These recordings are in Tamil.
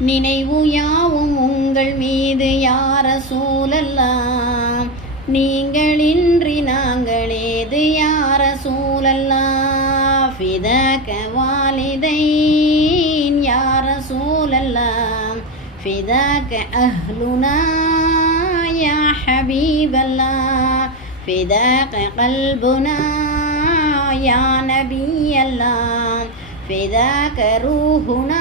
நினைவு யாவும் உங்கள் மீது யார சூழல்லாம் நீங்களின்றி நாங்களேது யார சூழல்லாம் ஃபிதக வாலிதைன் யார சூழல்லாம் ஃபிதக அஹ்லுனா யா ஹபீபல்லாம் ஃபிதக கல்புனா யா நபியல்லாம் ஃபிதக ரூஹுனா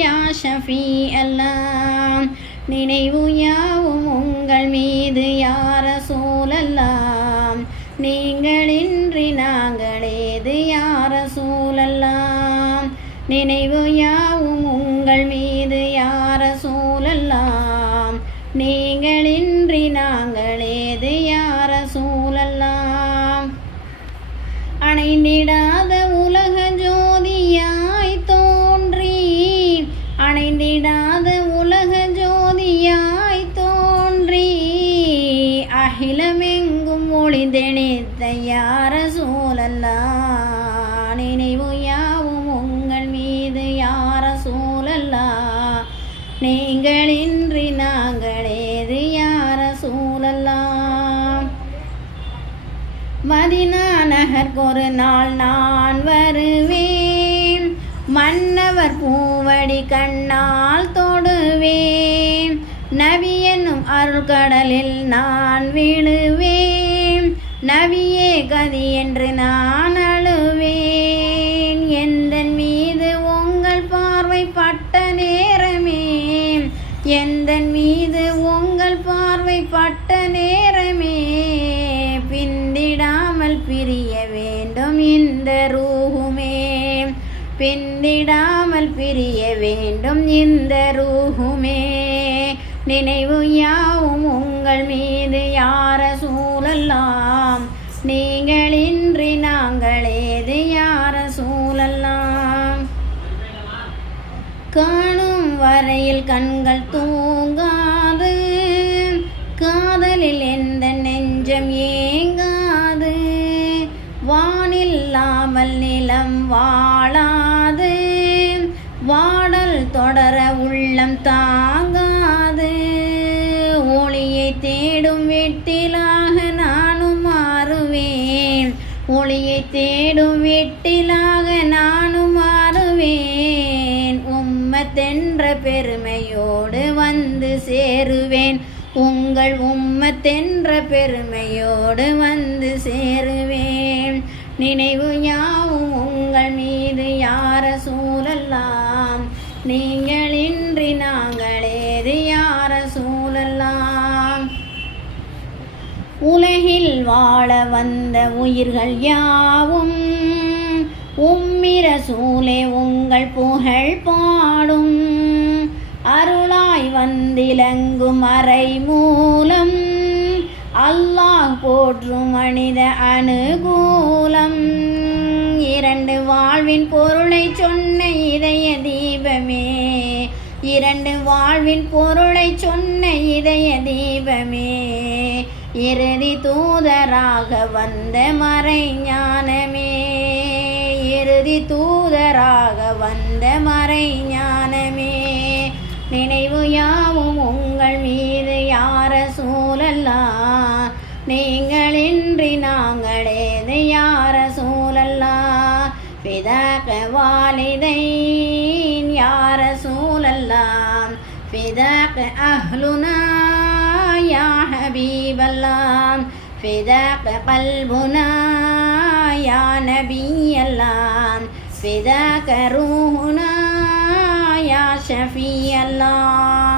யா ஷஃபி அல்லாம் நினைவு யாவும் உங்கள் மீது யார சூழல்லாம் நீங்களின்றி நாங்களேது யார சூழல்லாம் நினைவு யாவும் உங்கள் மீது யார சூழல்லாம் நீங்களின்றி நாங்களேது யார சூழல்லாம் அணைந்திட அகிலமெங்கும் ஒளிந்தெணித்த யார சூழல்லா. நினைவு யாவும் உங்கள் மீது யார சூழல்லா. நீங்களின்றி நாங்களேது யார சூழல்லா. மதினா நகர்க்கொரு நாள் நான் வருவேன். மன்னவர் பூவடி கண்ணால் தொடுவேன். நவி என்னும் அருள்கடலில் நான் விழுவேன். நவியே கதி என்று நான் அழுவேன். எந்தன் மீது உங்கள் பார்வை பட்ட நேரமே? எந்தன் மீது உங்கள் பார்வை பட்ட நேரமே? பிந்திடாமல் பிரிய வேண்டும் இந்த ரூகுமே. பிந்திடாமல் பிரிய வேண்டும் இந்த ரூகுமே. நினைவு யாவும் உங்கள் மீது யார சூழல்லாம்? நீங்களின்றி நாங்களேது யார சூழல்லாம்? காணும் வரையில் கண்கள் தூங்காது. காதலில் எந்த நெஞ்சம் ஏங்காது. வானில்லாமல் நிலம் வாழாது. வாடல் தொடர உள்ளம் தாங்க தேடும் வெட்டிலாக நானும் மாறுவேன். உம்மத்தென்ற பெருமையோடு வந்து சேருவேன். உங்கள் உம்மத்தென்ற பெருமையோடு வந்து சேருவேன். நினைவு யாவும் உங்கள் மீது யார சூழலாம். நீங்களின்றி இன்றி நாங்களே உலகில் வாழ வந்த உயிர்கள் யாவும்? உம்மிர சூலே உங்கள் புகழ் பாடும். அருளாய் வந்திலங்கும் அறை மூலம். அல்லாஹ் போற்றும் மனித அனுகூலம். இரண்டு வாழ்வின் பொருளை சொன்ன இதய தீபமே. இரண்டு வாழ்வின் பொருளை சொன்ன இதய தீபமே. இறுதி தூதராக வந்த மறைஞானமே இறுதி தூதராக வந்த மறைஞானமே நினைவு யாவும் உங்கள் மீது யார சூழல்லா நீங்களின்றி நாங்களேது யார சூழல்லா பிதக வாலிதை யார சூழல்லாம்? பிதக அஹ்லுனா ஹபீபல்லாம் فداك قلبنا يا نبي الله فداك روحنا يا شفيع الله